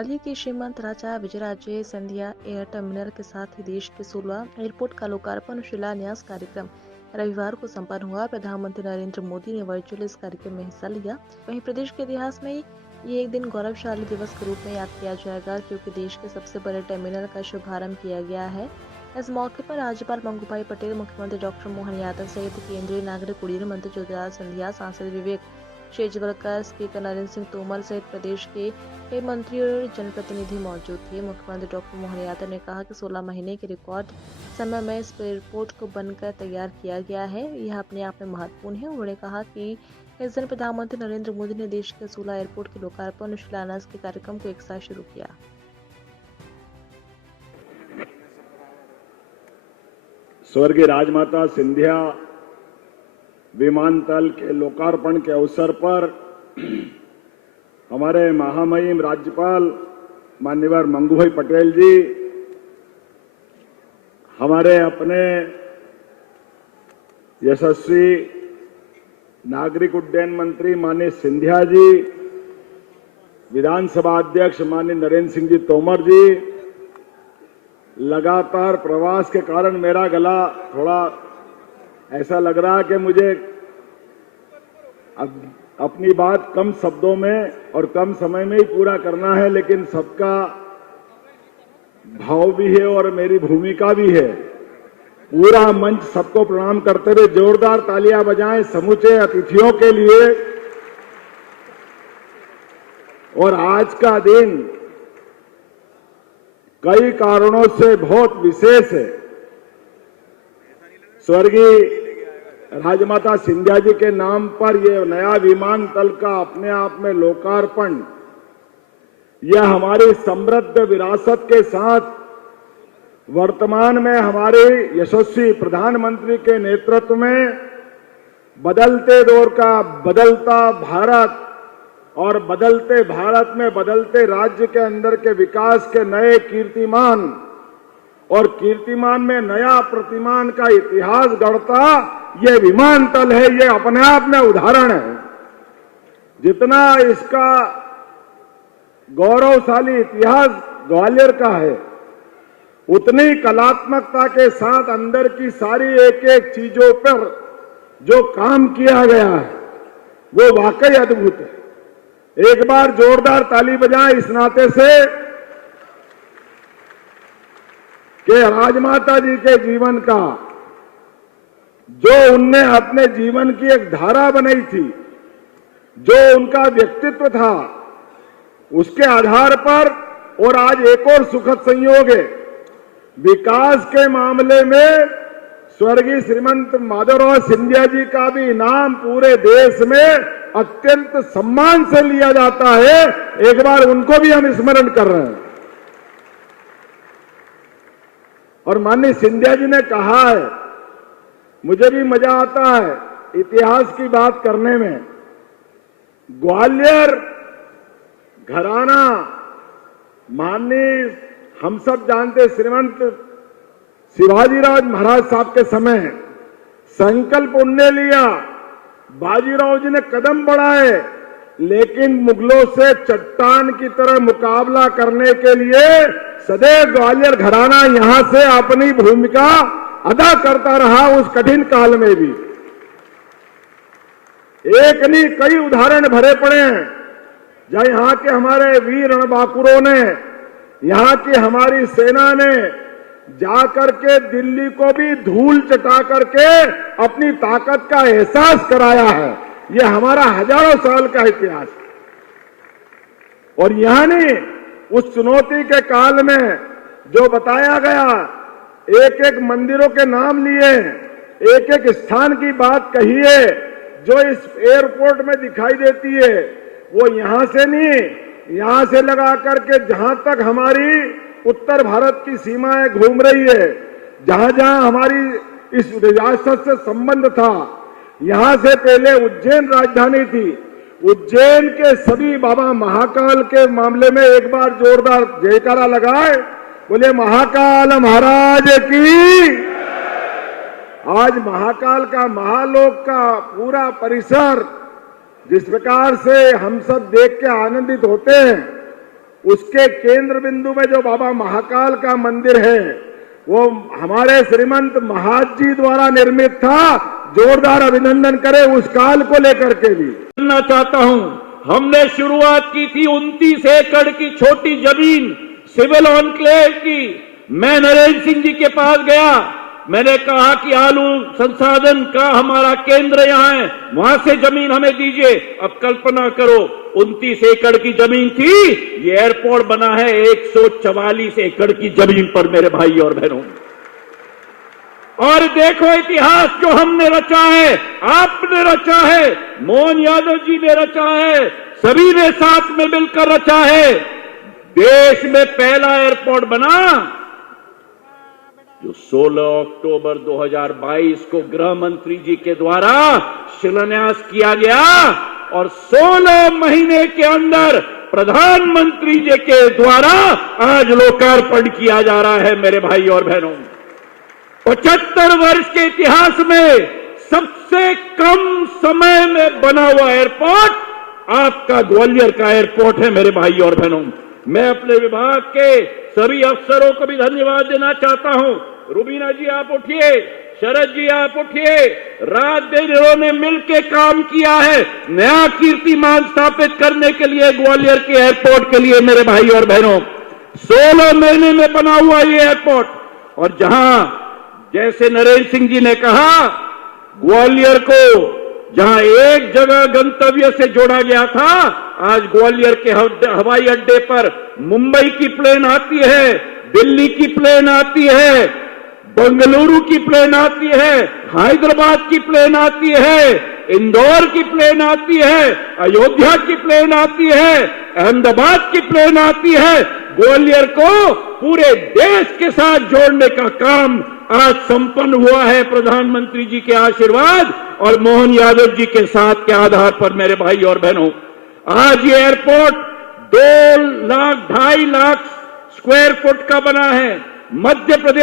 ग्वालियर के श्रीमंत राजा Vijayraje Scindia air terminal के साथ ही देश के 16 एयरपोर्ट का लोकार्पण और शिलान्यास कार्यक्रम रविवार को संपन्न हुआ। प्रधानमंत्री नरेंद्र मोदी ने वर्चुअल इस कार्यक्रम में हिस्सा लिया। वहीं प्रदेश के इतिहास में ये एक दिन गौरवशाली दिवस के रूप में याद किया जाएगा, क्योंकि देश के सबसे बड़े टर्मिनल का शुभारंभ किया गया है। इस मौके पर राज्यपाल मंगूभाई पटेल, मुख्यमंत्री डॉक्टर मोहन यादव सहित केंद्रीय नागरिक उड्डयन मंत्री ज्योतिरादित्य सिंधिया, सांसद विवेक शेजवलकर, स्पीकर नरेंद्र सिंह तोमर सहित प्रदेश के कई मंत्री और जनप्रतिनिधि मौजूद थे। मुख्यमंत्री डॉक्टर मोहन यादव ने कहा कि 16 महीने के रिकॉर्ड समय में इस एयरपोर्ट को बनकर तैयार किया गया है। यह अपने आप में महत्वपूर्ण है। उन्होंने कहा कि इस दिन प्रधानमंत्री नरेंद्र मोदी ने देश के 16 एयरपोर्ट के लोकार्पण और शिलान्यास के कार्यक्रम को एक साथ शुरू किया। स्वर्गीय राजमाता सिंधिया विमानतल के लोकार्पण के अवसर पर हमारे महामहिम राज्यपाल माननीय मंगूभाई पटेल जी, हमारे अपने यशस्वी नागरिक उड्डयन मंत्री माननीय सिंधिया जी, विधानसभा अध्यक्ष माननीय नरेंद्र सिंह जी तोमर जी, लगातार प्रवास के कारण मेरा गला थोड़ा ऐसा लग रहा है कि मुझे अपनी बात कम शब्दों में और कम समय में ही पूरा करना है, लेकिन सबका भाव भी है और मेरी भूमिका भी है। पूरा मंच सबको प्रणाम करते हुए जोरदार तालियां बजाएं समूचे अतिथियों के लिए। और आज का दिन कई कारणों से बहुत विशेष है। स्वर्गीय राजमाता सिंधिया जी के नाम पर यह नया विमानतल का अपने आप में लोकार्पण, यह हमारी समृद्ध विरासत के साथ वर्तमान में हमारे यशस्वी प्रधानमंत्री के नेतृत्व में बदलते दौर का बदलता भारत और बदलते भारत में बदलते राज्य के अंदर के विकास के नए कीर्तिमान और कीर्तिमान में नया प्रतिमान का इतिहास गढ़ता ये विमानतल है। ये अपने आप में उदाहरण है। जितना इसका गौरवशाली इतिहास ग्वालियर का है, उतनी कलात्मकता के साथ अंदर की सारी एक एक चीजों पर जो काम किया गया है वो वाकई अद्भुत है। एक बार जोरदार ताली बजाएं इस नाते से कि राजमाता जी के जीवन का जो उनने अपने जीवन की एक धारा बनाई थी, जो उनका व्यक्तित्व था, उसके आधार पर और आज एक और सुखद संयोग है, विकास के मामले में स्वर्गीय श्रीमंत माधवराव सिंधिया जी का भी इनाम पूरे देश में अत्यंत सम्मान से लिया जाता है। एक बार उनको भी हम स्मरण कर रहे हैं। और माननीय सिंधिया जी ने कहा है, मुझे भी मजा आता है इतिहास की बात करने में। ग्वालियर घराना माननीय हम सब जानते श्रीमंत शिवाजीराव महाराज साहब के समय संकल्प उनने लिया, बाजीराव जी ने कदम बढ़ाए, लेकिन मुगलों से चट्टान की तरह मुकाबला करने के लिए सदैव ग्वालियर घराना यहां से अपनी भूमिका अदा करता रहा। उस कठिन काल में भी एक नहीं कई उदाहरण भरे पड़े हैं, जहां यहां के हमारे वीर रणबांकुरों ने, यहां की हमारी सेना ने जाकर के दिल्ली को भी धूल चटा करके अपनी ताकत का एहसास कराया है। यह हमारा हजारों साल का इतिहास है। और यहां नहीं, उस चुनौती के काल में जो बताया गया, एक एक मंदिरों के नाम लिए, एक एक स्थान की बात कही है जो इस एयरपोर्ट में दिखाई देती है, वो यहां से नहीं, यहां से लगा करके जहां तक हमारी उत्तर भारत की सीमाएं घूम रही है, जहां जहां हमारी इस रियासत से संबंध था, यहां से पहले उज्जैन राजधानी थी। उज्जैन के सभी बाबा महाकाल के मामले में एक बार जोरदार जयकारा लगाए, बोले महाकाल महाराज की। आज महाकाल का महालोक का पूरा परिसर जिस प्रकार से हम सब देख के आनंदित होते हैं, उसके केंद्र बिंदु में जो बाबा महाकाल का मंदिर है वो हमारे श्रीमंत महाज जी द्वारा निर्मित था। जोरदार अभिनंदन करें उस काल को लेकर के भी। करना चाहता हूं, हमने शुरुआत की थी 29 एकड़ की छोटी जमीन सिविल एन्क्लेव की। मैं नरेंद्र सिंह जी के पास गया, मैंने कहा कि आलू संसाधन का हमारा केंद्र यहां है, वहां से जमीन हमें दीजिए। अब कल्पना करो 29 एकड़ की जमीन थी, ये एयरपोर्ट बना है 144 एकड़ की जमीन पर मेरे भाई और बहनों। और देखो इतिहास जो हमने रचा है, आपने रचा है, मोहन यादव जी ने रचा है, सभी ने साथ में मिलकर रचा है। देश में पहला एयरपोर्ट बना जो 16 अक्टूबर 2022 को गृह मंत्री जी के द्वारा शिलान्यास किया गया और 16 महीने के अंदर प्रधानमंत्री जी के द्वारा आज लोकार्पण किया जा रहा है मेरे भाई और बहनों। 75 वर्ष के इतिहास में सबसे कम समय में बना हुआ एयरपोर्ट आपका ग्वालियर का एयरपोर्ट है मेरे भाई और बहनों। मैं अपने विभाग के सभी अफसरों को भी धन्यवाद देना चाहता हूं। रुबीना जी आप उठिए, शरद जी आप उठिए, रात दिन इन्होंने मिलकर काम किया है नया कीर्तिमान स्थापित करने के लिए ग्वालियर के एयरपोर्ट के लिए मेरे भाई और बहनों। 16 महीने में बना हुआ ये एयरपोर्ट, और जहां जैसे नरेंद्र सिंह जी ने कहा ग्वालियर को जहां एक जगह गंतव्य से जोड़ा गया था, आज ग्वालियर के हवाई अड्डे पर मुंबई की प्लेन आती है, दिल्ली की प्लेन आती है, बेंगलुरु की प्लेन आती है, हैदराबाद की प्लेन आती है, इंदौर की प्लेन आती है, अयोध्या की प्लेन आती है, अहमदाबाद की प्लेन आती है। ग्वालियर को पूरे देश के साथ जोड़ने का काम आज संपन्न हुआ है प्रधानमंत्री जी के आशीर्वाद और मोहन यादव जी के साथ के आधार पर मेरे भाई और बहनों। आज ये airport 2 lakh 2.5 lakh square foot का बना है। मध्य प्रदेश